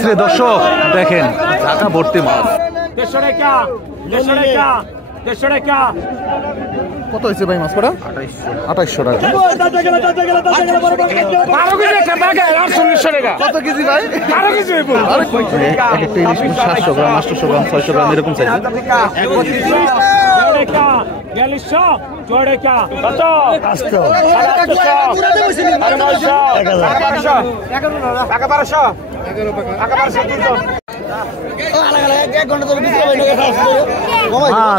শ্রী দর্শক দেখেন ঢাকা ভর্তি মাছ। কত হয়েছে ভাই মাছ কটা? 2800 টাকা। কত কেজি ভাই? 700 গ্রাম 800 গ্রাম 600 গ্রাম এরকম চাই।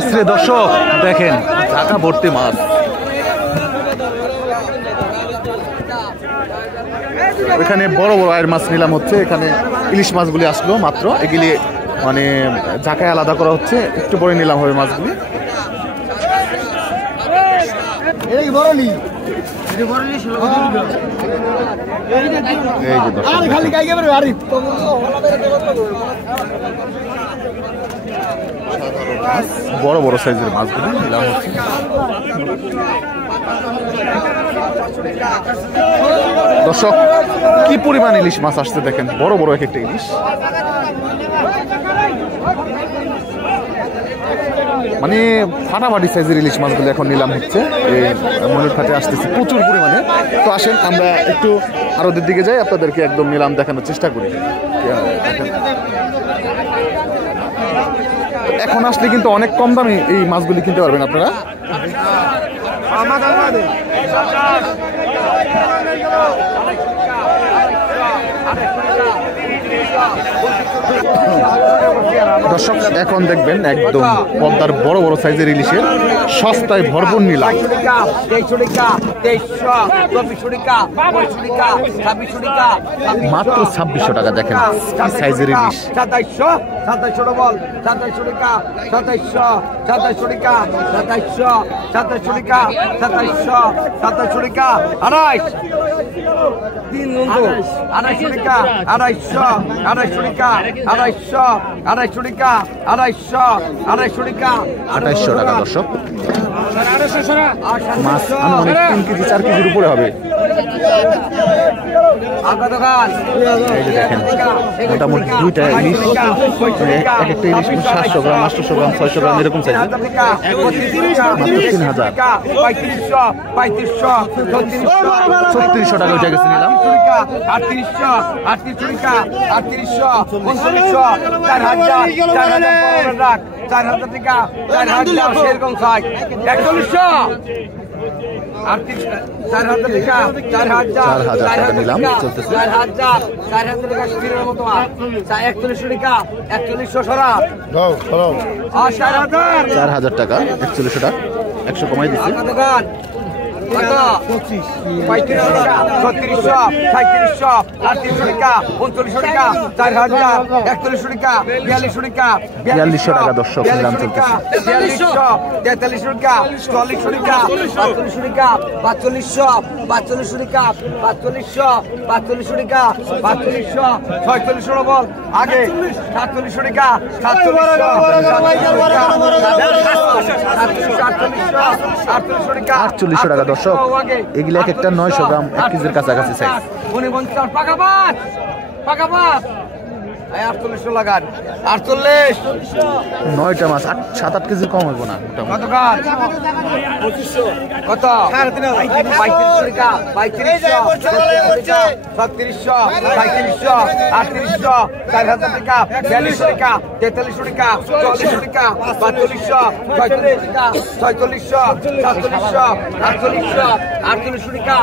শ্রী দর্শক দেখেন ঢাকা ভর্তি মাছ। এখানে বড় বড় আয়ের মাছ নিলাম হচ্ছে। এখানে ইলিশ মাছগুলি আসলো মাত্র, এগুলি মানে ঢাকায় আলাদা করা হচ্ছে, একটু পরে নিলাম হবে মাছগুলি। বড় বড় সাইজের মাছগুলি নিলাম হচ্ছে। দর্শক কি পরিমাণ ইলিশ মাছ আসছে দেখেন, বড় বড় এক একটা ইলিশ। মানে ফাটাফাটি সাইজের ইলিশ মাছগুলো এখন নিলাম হচ্ছে। এই ময়ূর ঘাটে আসতেছে প্রচুর পরিমাণে। তো আসেন আমরা একটু আরদের দিকে যাই, আপনাদেরকে একদম নিলাম দেখানোর চেষ্টা করি। এখন আসলে কিন্তু অনেক কম দামে এই মাছগুলি কিনতে পারবেন আপনারা। দর্শক এখন দেখবেন একদম পদ্মার বড় বড় সাইজের ইলিশের সস্তায় ভরপুর নিলাম। মাত্র 2600 টাকা দেখেন সাইজের ইলিশ। 2700 বল 2700 টাকা 2700 টাকা 2700 টাকা 2700 টাকা 28 তিন বন্ধু 2800 টাকা 2800 টাকা 2800 টাকা 2800 টাকা 2800 টাকা। দর্শক মাছ আনুমানিক 3 কেজি 4 কেজির উপরে হবে। এই যে দেখেন মোটামুটি দুইটা ইলিশ, এক একটা ইলিশ 700 গ্রাম 800 গ্রাম 600 গ্রাম এরকম চাই। মাত্র 3000 3600 টাকা উঠে গেছে নিলাম। 3800 টাকা 3900 4000 টাকা 4000 সেরকম সাইজ 4100 4000 টাকা নিলাম চলতেছে। 4000 টাকা স্টিরের মতো 4100 টাকা 4100 সরা 4000 টাকা 4100 টাকা 100 কমাই দিচ্ছি। 3500 টাকা 3600 3700 3800 টাকা 3900 টাকা 4000 4100 টাকা 4200 টাকা 4200 টাকা। দর্শক নিলাম চলতেছে। 4200 4300 টাকা 4400 টাকা 4500 টাকা 4500 টাকা 4500 টাকা 4500 বল আগে 4700 টাকা 4700 টাকা 4800 টাকা। দর্শক এগুলো এক একটা 900 গ্রাম 1 কেজির কাছাকাছি সাইজ। 49 পাকা মাছ 4800 লাগান 48 9টা মাছ 7-8 কেজি কম হবে না। কত কাজ 2500 কত 3500 টাকা 3500 3600 3700 3800 4000 টাকা 4200 টাকা 4300 টাকা 4400 টাকা 4500 4600 টাকা 4600 4700 4800 টাকা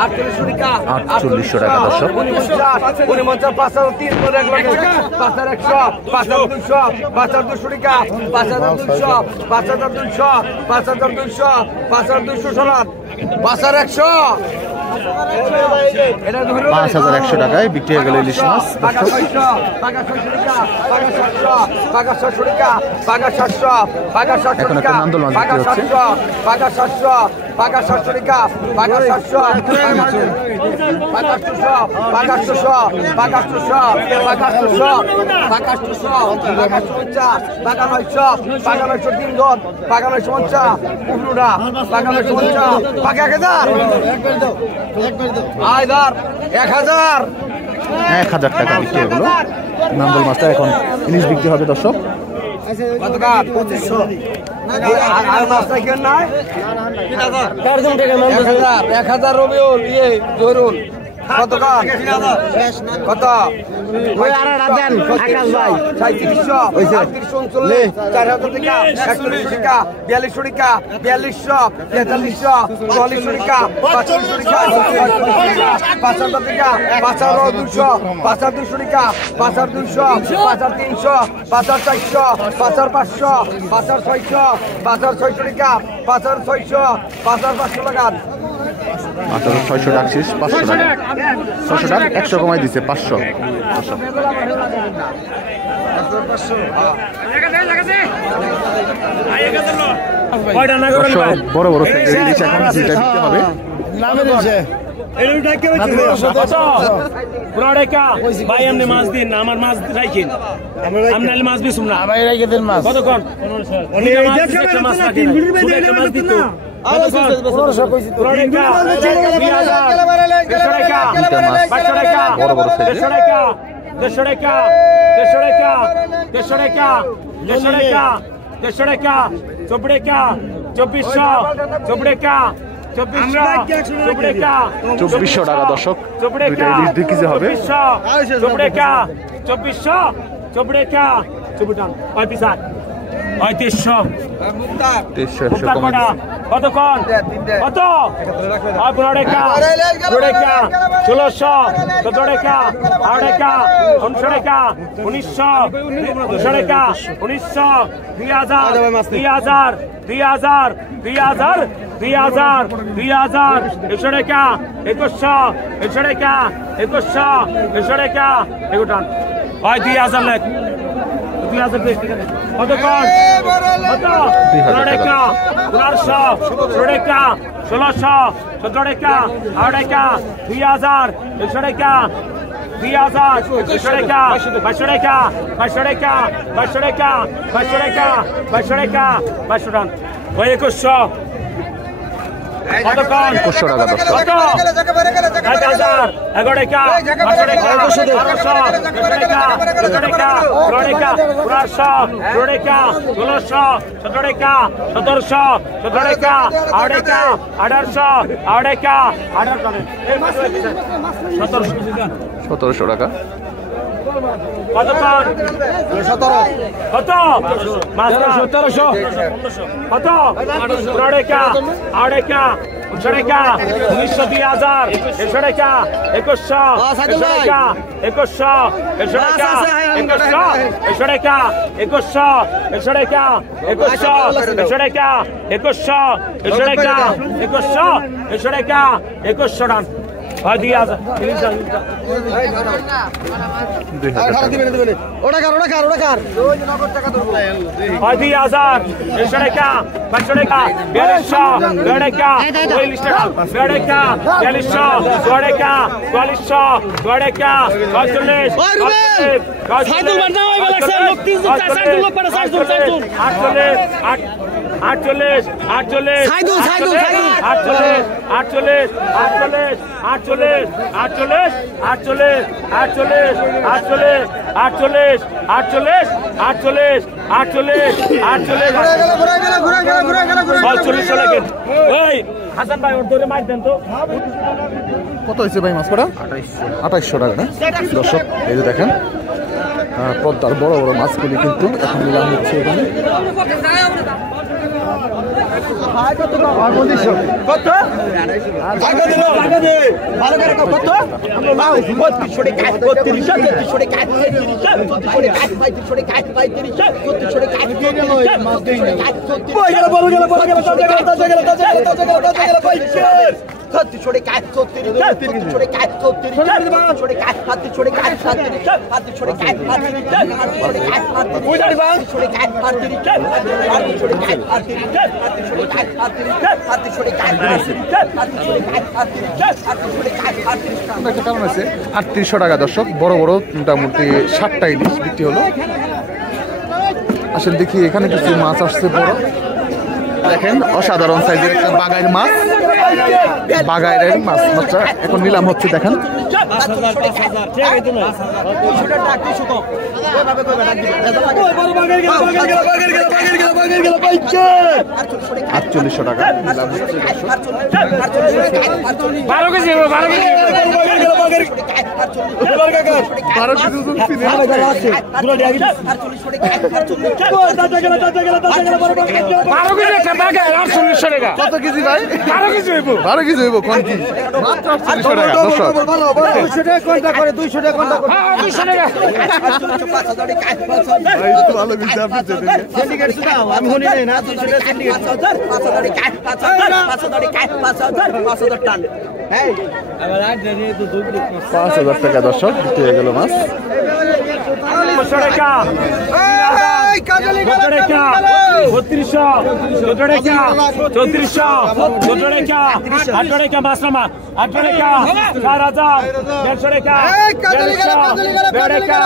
4800 টাকা 4800 টাকা। দর্শক 49 50 3 করে এক লাগে 5100 5200 5200 টাকা 5200 5200 5200 5200 সরাত 5100 5100 টাকায় বিক্রি হয়ে গেল ইলিশ মাছ। টাকা 600 টাকা 600 টাকা টাকা 700 টাকা 700 টাকা টাকা 700 টাকা 700 এখন একটা নান্দল মাছ বিক্রি হচ্ছে। টাকা 700 পাকা 700 টাকা পাকা 700 পাকা 800 পাকা 800 পাকা 800 পাকা 800 পাকা 800 পাকা 50 পাকা 900 পাকা 900 তিন দন পাকা 950 পুরোটা পাকা 950 পাকা 1000 আইদার 1000 1000 টাকা বিক্রি এগুলো নাঙ্গল মাছটা এখন ইলিশ বিক্রি হবে দর্শক। কতকার 2500 আর মাছটা কেন নাই 1000 রবিউল ইয়ে জরুল কতকার কত ওই আর দেন আকাশ ভাই 3700 3839 4000 টাকা 4100 টাকা 4200 টাকা 4200 4300 4400 টাকা 4500 টাকা 5000 টাকা 5200 5200 টাকা 5200 5300 5400 5500 5600 5600 টাকা 5600 5500 টাকা 5600 টাকা শেষ 500 টাকা 600 টাকা 100 কমাই দিছে 500 বড় বড় ইলিশ এখন দুইটা দিতে হবে ভাই এমনি মাছ দিন আমার মাছ রাখেন আপনার মাছ বেশুম না ভাই রেখে দেন মাছ কতক্ষণ মাছ রাখেন মাছ দিত চব্বিশশো টাকা দর্শক দুইটা ইলিশ 2 কেজি হবে কতক্ষণ কত 15 টাকা 1600 17 টাকা 18 টাকা 1900 টাকা 1900 200 টাকা 1900 2000 2000 2000 2000 2000 2000 100 টাকা 2100 100 টাকা 2100 100 টাকা এগুটান হয় 2000 লাখ 2000 কতক্ষণ কত 15 টাকা 1500 16 টাকা 1600 17 টাকা 18 টাকা 2000 100 টাকা 2000 100 টাকা 500 টাকা 500 টাকা 500 টাকা 500 টাকা 500 টাকা 500 টাকা ওই 2100 কতক্ষণ 2100 টাকা দর্শক কত 1000 11 টাকা 500 টাকা 1200 টাকা 13 টাকা 14 টাকা 1500 16 টাকা 1600 17 টাকা 1700 17 টাকা 18 টাকা 1800 18 টাকা 1700 টাকা কতক্ষণ 17 কত মাছ 1700 কত 15 টাকা 8 টাকা 19 টাকা 1900 2000 100 টাকা 2100 100 টাকা 2100 100 টাকা 2100 100 টাকা 2100 100 টাকা 2100 100 টাকা 2100 100 টাকা 2100 100 টাকা 2100 টাকা হয় 2000 ওটা কার হয় 2000 100 টাকা 500 টাকা 4200 2 টাকা 40 টাকা 2 টাকা 4200 2 টাকা 4400 2 টাকা 45 সাইদুল বান্না হই গেছে লোক 3 সাইদুল লোক পড়ে সাইদুল 48 সাইদুল 48 48 হাসান ভাই ওর ধরে মার দেন তো কত হয়েছে ভাই মাছ কটা 2800 টাকা না দর্শক এই যে দেখেন পদ্মার বড় বড় মাছগুলি কিন্তু এখন নিলাম হচ্ছে এখানে একটা কারণ আছে 3800 টাকা দর্শক, বড় বড় মোটামুটি 60টা ইলিশ বিক্রি হলো। আসেন দেখি এখানে কিছু মাছ আসছে বড়, দেখেন অসাধারণ সাইজের একটা বাগাইর মাছ, বাগাইরের মাছ মাছটা এখন নিলাম হচ্ছে। দেখেন 4800 টাকা নিলাম হচ্ছে। 12 কেজি 12 কেজি 12 কেজি ওজন ছিল। 12 কেজি একটা বাঘা 4800 টাকা। কত কেজি ভাই? 12 কেজি হইব। 12 কেজি হইব কোন কি? মাত্র 4800 টাকা দর্শক। 200 টাকা কোনটা করে 200 টাকা কোনটা করে হ্যাঁ 200 টাকা। ভাই তো ভালো কিছু আপনি জানেন। সিন্ডিকেট দাও আমি শুনি নাই না 200 টাকা সিন্ডিকেট 5000 টান এই আবার আজ জানি তো 5000 টাকা দর্শক বিক্রি হয়ে গেল মাছ। 200 টাকা। এই কাজলি গেল 200 টাকা 3200 200 টাকা 3400 200 টাকা 800 টাকা মাসলামা 800 টাকা 4000 150 টাকা 150 টাকা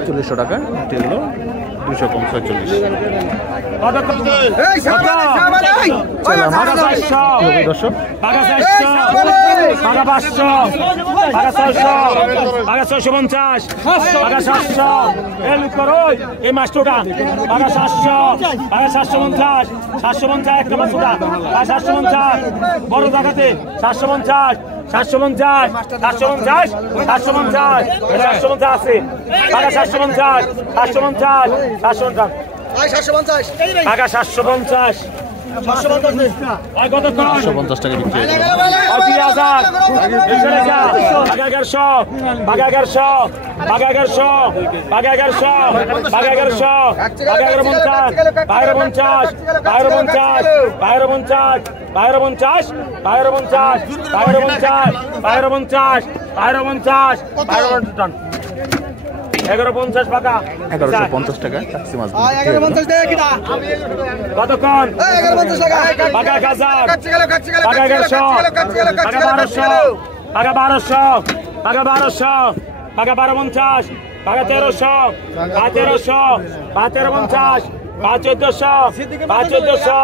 4800 টাকা বিক্রি হলো 245। দর্শক পাগা 500 পাগা 650 পাগা 700 এল করো এই মাছটা পাগা 700 পাগা 750 750 একটা মাছটা পাগা 750 বড় জায়গাতে 750 750 750 750 750 আছে পাগা 750 750 750 পাগা 750 750 টাকা বিক্রি হয়ে গেল। 2000 পাগা 1100 পাগা 1100 পাগা 1100 পাগা 1100 পাগা 1100 পাগা 1150 পাগা 50 পাগা 50 পাগা 50 পাগা 50 পাগা 50 পাগা 50 পাগা 50 পাগা 50 পাগা 50 1150 টাকা 1150 টাকা টাক্সি মাছ কতক্ষণ পাগা 1000 পাগা 1100 পাগা 1200 পাগা 1200 পাগা 1200 পাগা 1250 পাগা 1300 পাগা 1300 পাগা 1350 পাগা 1400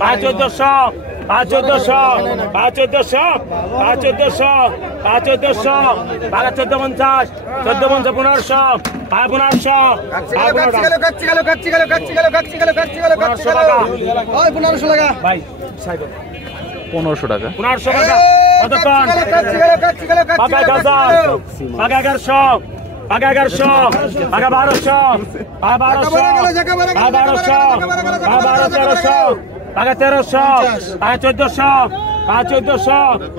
পাগা 1400 পাগা 1400 পাগা 1400 পাগা 1400 পাগা 1400 পাগা 1400 পাগা 1450 1450 1500 পাগা 1500 ভাই 1500 টাকা 1500 টাকা কতক্ষণ পাগা 1000 পাগা 1100 পাগা 1100 পাগা 1200 পাগা 1200 পাগা 1200 পাগা 1300 পাগা 1300 পাগা 1400 পাগা 1400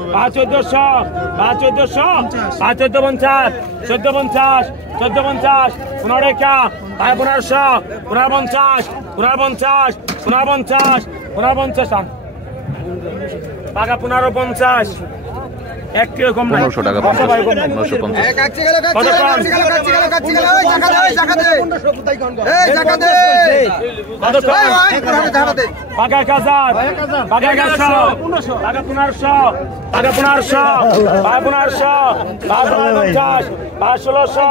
পাগা 1400 পাগা 1400 পাগা 1450 1450 1450 15 টাকা পাগা 1500 1550 1550 1550 1550 পাগা 1550 একটু কম নাই 1500 টাকা 1550 পাগা 1000 পাগা 1100 পাগা 1500 পাগা 1500 পাগা 1500 পাগা 50 পাগা 1600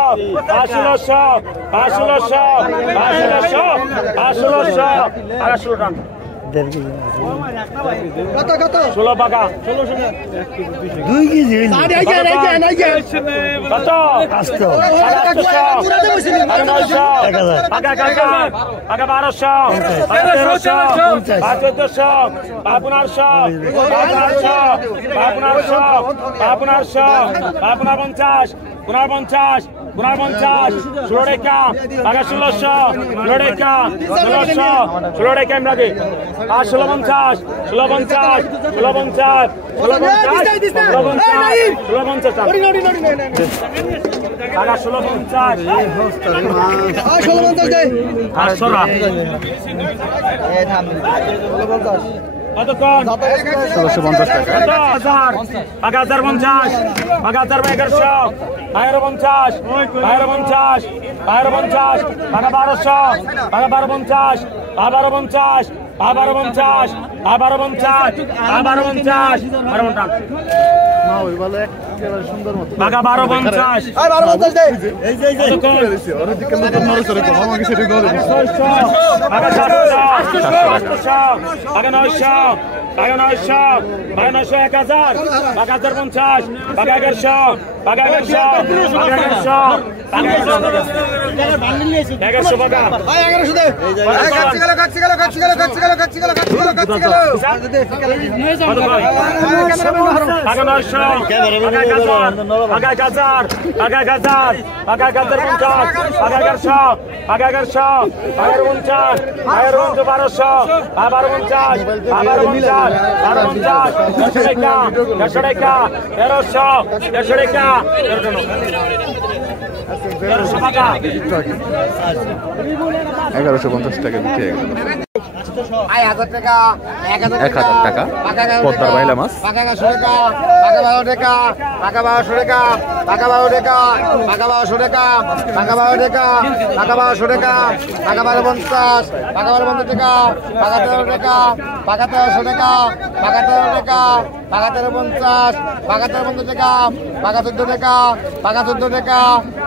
পাগা 1600 পাগা 1600 পাগা 1600 পাগা 1600 পাগা 16 টাকা কত কত 16 পাকা 2 কেজি কত পাকা কাকা পাকা 1200 পাকা 1300 পাকা 1400 পাকা 1500 পাকা 50 ষোলো টাকা পাকা 1600 ষোলো টাকা 1600 টাকা এমরাগে আর 1650 টাকা 1650 কতক্ষণ 1650 টাকা পাকা 1050 পাকা 1100 50 পাকা 1200 পাকা 1250 পাকা 1250 পাকা 900 পাকা 1000 পাকা 1050 পাকা 1100 পাকা 1100 পাকা 1150 টাকা বিক্রি হয়ে গেল 1000 টাকা 1000 টাকা পদ্মার বাইলা মাছ পাকা 1100 টাকা পাকা 12 টাকা পাকা 1200 টাকা পাকা 12 টাকা পাকা 1200 টাকা পাকা 12 টাকা পাকা 1200 টাকা পাকা 1250 পাকা 1250 টাকা পাকা 13 টাকা পাকা 1300 টাকা পাকা 13 টাকা পাকা 1350 পাকা 1350 টাকা পাকা 14 টাকা পাকা 14 টাকা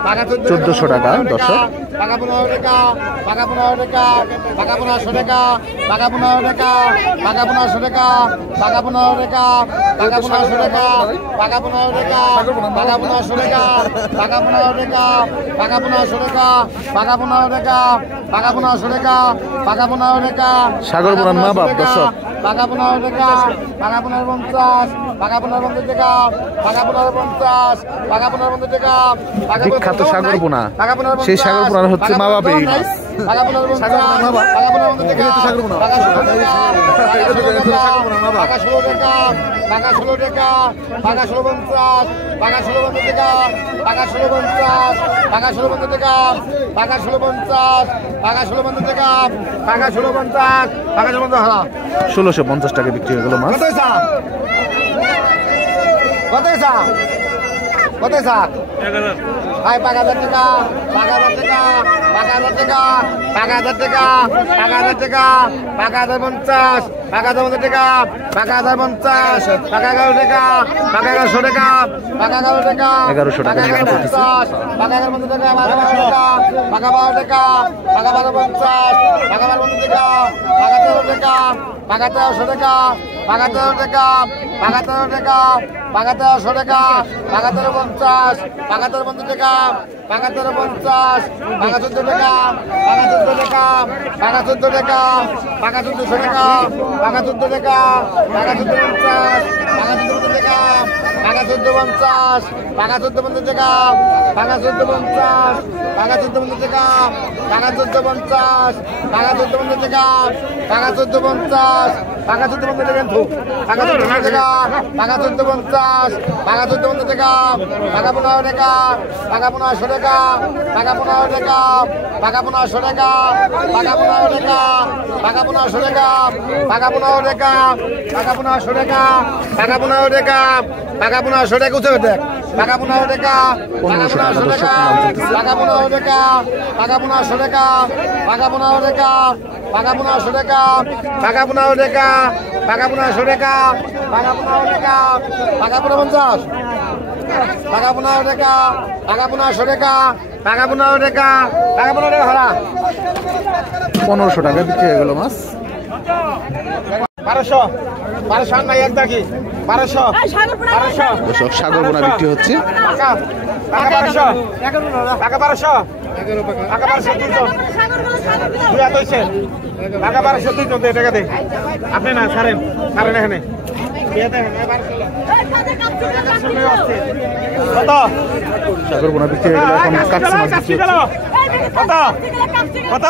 পাকা 1400 টাকা দর্শক পাকা 15 টাকা পাকা 15 টাকা পাকা 1500 টাকা পাকা 15 টাকা পাকা 1500 টাকা পাকা 15 টাকা পাকা 1500 টাকা পাকা 15 টাকা পাকা 1500 টাকা পাকা 15 টাকা পাকা 1500 টাকা পাকা 15 টাকা পাকা 1500 টাকা পাকা 15 টাকা সাগর পুরান মা বাপ দর্শক পাকা 15 টাকা পাকা 1550 পাকা 1550 টাকা পাকা 1550 পাকা 1550 টাকা বিখ্যাত সাগর পোনা পাকা 1550 সেই সাগর পোনার হচ্ছে মা বাপ এই মাছ পাকা 1550 সাগর পোনা মা বাপ পাকা 1550 টাকা সাগর পোনা পাকা 16 টাকা পাকা 16 টাকা পাকা 16 পাকা 1650 টাকা পাকা 1650 পাকা 1650 টাকা পাকা 1650 পাকা 1650 টাকা পাকা 1650 পাকা 1650 হারা 1650 টাকা বিক্রি হয়ে গেল মাছ কত হইছা কত হইছা কত হইছা 1000 ভাই পাকা 1000 টাকা পাকা 1000 টাকা পাকা 1000 টাকা পাকা 1000 টাকা পাকা 1000 টাকা পাকা 1050 পাকা 1050 টাকা পাকা 1050 পাকা 11 টাকা পাকা 1100 টাকা পাকা 11 টাকা 1100 টাকা পাকা 1150 পাকা 1150 টাকা পাকা 12 টাকা পাকা 12 টাকা পাকা 1250 পাকা 1250 টাকা পাকা 13 টাকা পাকা 1300 টাকা পাকা 13 টাকা পাকা 13 টাকা পাকা 1300 টাকা পাকা 1350 পাকা 1350 টাকা পাকা 1350 পাকা 14 টাকা পাকা 14 টাকা পাকা 14 টাকা পাকা 1400 টাকা পাকা 14 টাকা পাকা 1450 পাকা 1450 টাকা পাকা 1450 পাকা 1450 টাকা পাকা 1450 পাকা 1450 টাকা পাকা 1450 পাকা 1450 টাকা পাকা 1450 পাকা 1450 টাকা কিন্তু পাকা 1450 টাকা পাকা 1450 পাকা 1450 টাকা পাকা 15 টাকা পাকা 1500 টাকা পাকা 15 টাকা পাকা 1500 টাকা পাকা 15 টাকা পাকা 1500 টাকা পাকা 15 টাকা পাকা 1500 টাকা পাকা 15 টাকা পাকা 1500 টাকা উঠে দেখ পাকা 15 টাকা পাকা 1500 টাকা পাকা 15 টাকা পাকা 1500 টাকা পাকা 15 টাকা পাকা 1500 টাকা পাকা 15 টাকা পাকা 1500 টাকা পাকা 15 টাকা পাকা 50 পাকা 15 টাকা পাকা 1500 টাকা পাকা 15 টাকা পাকা 15 টাকা হারা 1500 টাকা বিক্রি হয়ে গেল মাছ 1200 1200 নাই এক দাগি 1200 1200 দর্শক সাগর বোনা বিক্রি হচ্ছে। টাকা 1200 টাকা 1200 টাকা 1200 দুই হাত হইছে টাকা 1200 দুই জন টাকা দে আপনি না ছাড়েন ছাড়েন এখানে কত সাগর বোনা বিক্রি হয়ে গেল, এখন কাটছে মাছ বিক্রি হচ্ছে। কত কত